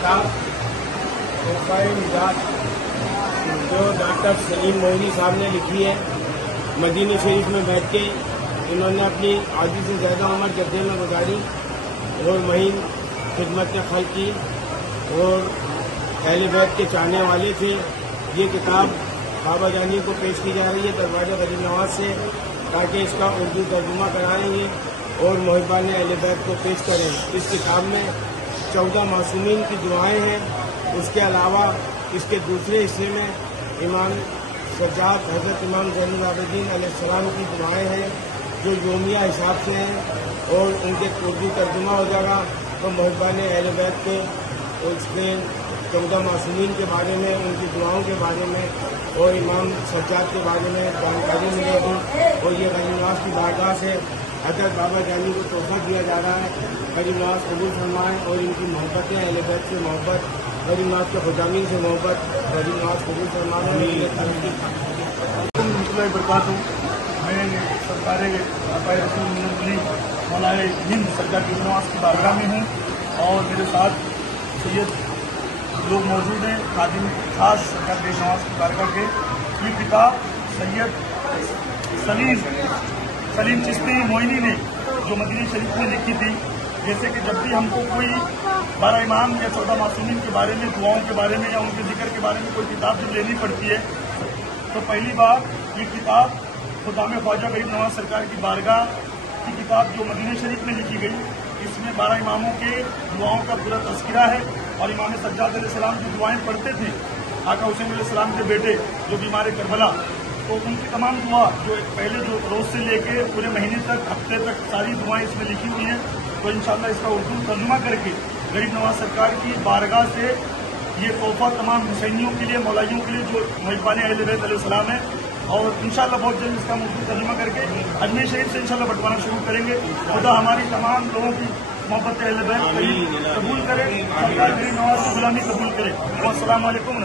किताब तोहफा निजात जो डॉक्टर सलीम मोइनी साहब ने लिखी है, मदीने शरीफ में बैठ के इन्होंने अपनी आधी से ज़्यादा उम्र जद्दे में गुजारी और वहीं खिदमत खल्क़ की और अहले बैत के चाहने वाले थे। ये किताब बाबा जानी को पेश की जा रही है दरवाजा गरीब नवाज से, ताकि इसका उर्दू तर्जुमा कराएंगे और मुहिब्बान अहले बैत को पेश करें। इस किताब में 14 मासूमीन की दुआएं हैं। उसके अलावा इसके दूसरे हिस्से में इमाम सज्जाद हज़रत इमाम ज़ैनुल आबिदीन अलैहिस्सलाम की दुआएं हैं जो योमिया हिसाब से हैं और उनके उर्दू तर्जुमा हो जाएगा। तो मुहिब्बान अहले बैत के उसमें 14 मासूमीन के बारे में, उनकी दुआओं के बारे में और इमाम सज्जाद के बारे में जानकारी मिलेगी। और ये गरीब नवाज की बारगाह से हज़रत बाबा जानी को तोहफा दिया जा रहा है। गरीब नवाज कबूल फरमाएं और इनकी मोहब्बतें अहले बैत से मोहब्बत, गरीब नवाज के खुदामी से मोहब्बत, गरीब नवाज कबूल फरमाएं। मैं सरकार मौलाए हिंद सरकार गरीब नवाज की बारगाह में हूँ और मेरे साथ सैयद लोग मौजूद हैं, खादिम खास सरकार गरीब नवाज की बारगाह के। ये किताब सैयद सलीम चिश्ती मोइनी ने जो मदीने शरीफ में लिखी थी, जैसे कि जब भी हमको कोई 12 इमाम या 14 मासूमीन के बारे में, दुआओं के बारे में या उनके जिक्र के बारे में कोई किताब जब लेनी पड़ती है तो पहली बार ये किताब खुदाम ख्वाजा गरीब नवाज सरकार की बारगाह की किताब जो मदीने शरीफ में लिखी गई, इसमें 12 इमामों के दुआओं का पूरा तज़किरा है। और इमाम सज्जाद अलैहिस्सलाम जो दुआएं पढ़ते थे, आका हुसैन अलैहिस्सलाम के बेटे जो बीमार करबला, तो उनकी तमाम दुआ जो पहले जो रोज से लेके पूरे महीने तक, हफ्ते तक सारी दुआएं इसमें लिखी हुई हैं। तो इंशाअल्लाह इसका उर्दू तर्जुमा करके गरीब नवाज सरकार की बारगाह से ये तोहफा तमाम हुसैनियों के लिए, मौलाइयों के लिए जो मुहिब्बान अहले बैत अलैहिस्सलाम है, और इंशाअल्लाह बहुत जल्द इसका उर्दू तर्जुमा करके अजमेर शरीफ से इंशाअल्लाह बंटवाना शुरू करेंगे। खुदा हमारी तमाम लोगों की मोहब्बत अहले बैत कबूल करे, सरकार गरीब नवाज की गुलामी कबूल करे। अस्सलाम वालेकुम।